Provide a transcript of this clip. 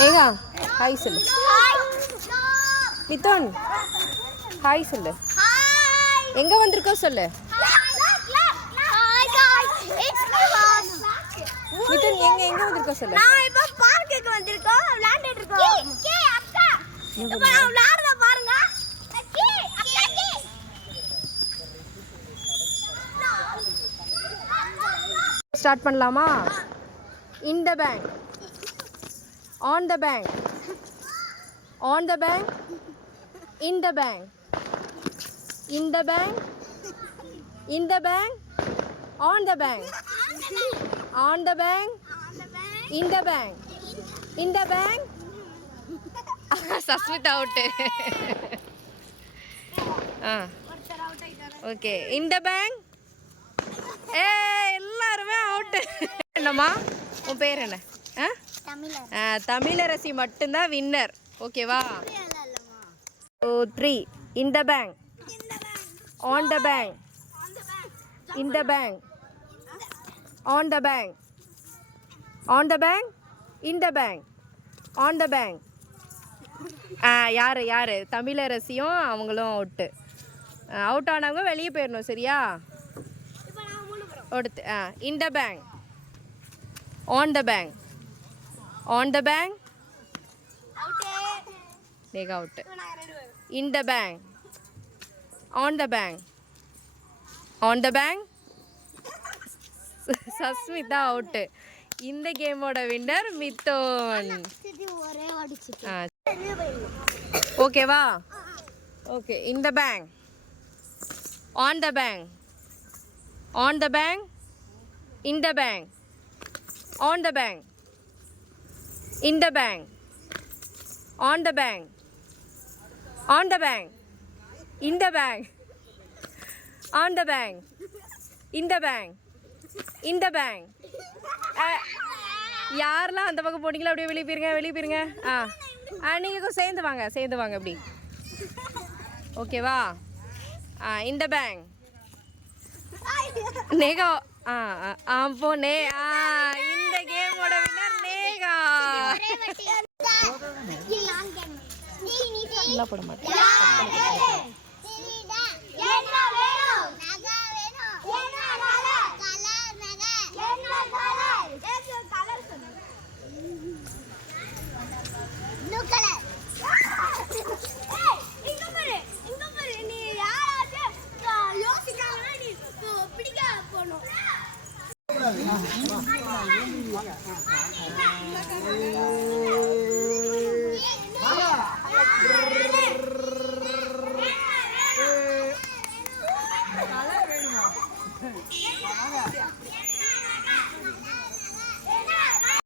Neha hi சொல்லு. Mithun hi சொல்லு. எங்க வந்திருக்கோம் சொல்லு. மிதுன் எங்க வந்திருக்கோம் சொல்லு. நான் இப்ப பார்க்குக்கு வந்திருக்கோம். விளையாடிட்டு இருக்கோம். அக்கா இப்ப நான் விளையாடுறத பாருங்க. ஸ்டார்ட் பண்ணலாமா? In the bank, on the bank, on the bank, in the bank, in the bank, in the bank, on the bank, on the bank, in the bank, in the bank. Sasmita out. Okay, in the bank. எல்லாருமே out. என்னம்மா உன் பேர் என்ன? தமிழரசி மட்டும்தான் winner. ஓகேவா? 2 3 in the bank, on the bank, in the bank, on the bank, on the bank, in the bank, on the bank. யாரு தமிழரசியும் அவங்களும் out. Out ஆனவங்க வெளியே போயிடணும். சரியா? அடுத்து in the bank, on the bank, on the bank, Neha out. in the bank, on the bank, on the bank. Sasmita out. இந்த கேமோட winner Mithun. ஓகேவா? Okay. in the bank, on the bank, on the bank, in the bank, on the bank, in the bank, on the bank, on the bank, in the bank, on the bank, in the bank, in the bank. யாரெல்லாம் அந்த பக்கம் போனீங்களா அப்படியே வெளியே போயிருங்க. நீங்கள் சேர்ந்து வாங்க அப்படி. ஓகேவா? in the bank. நேகா போனே. இந்த கேமோட வின்னர் நேகா. போட மாட்டேன்.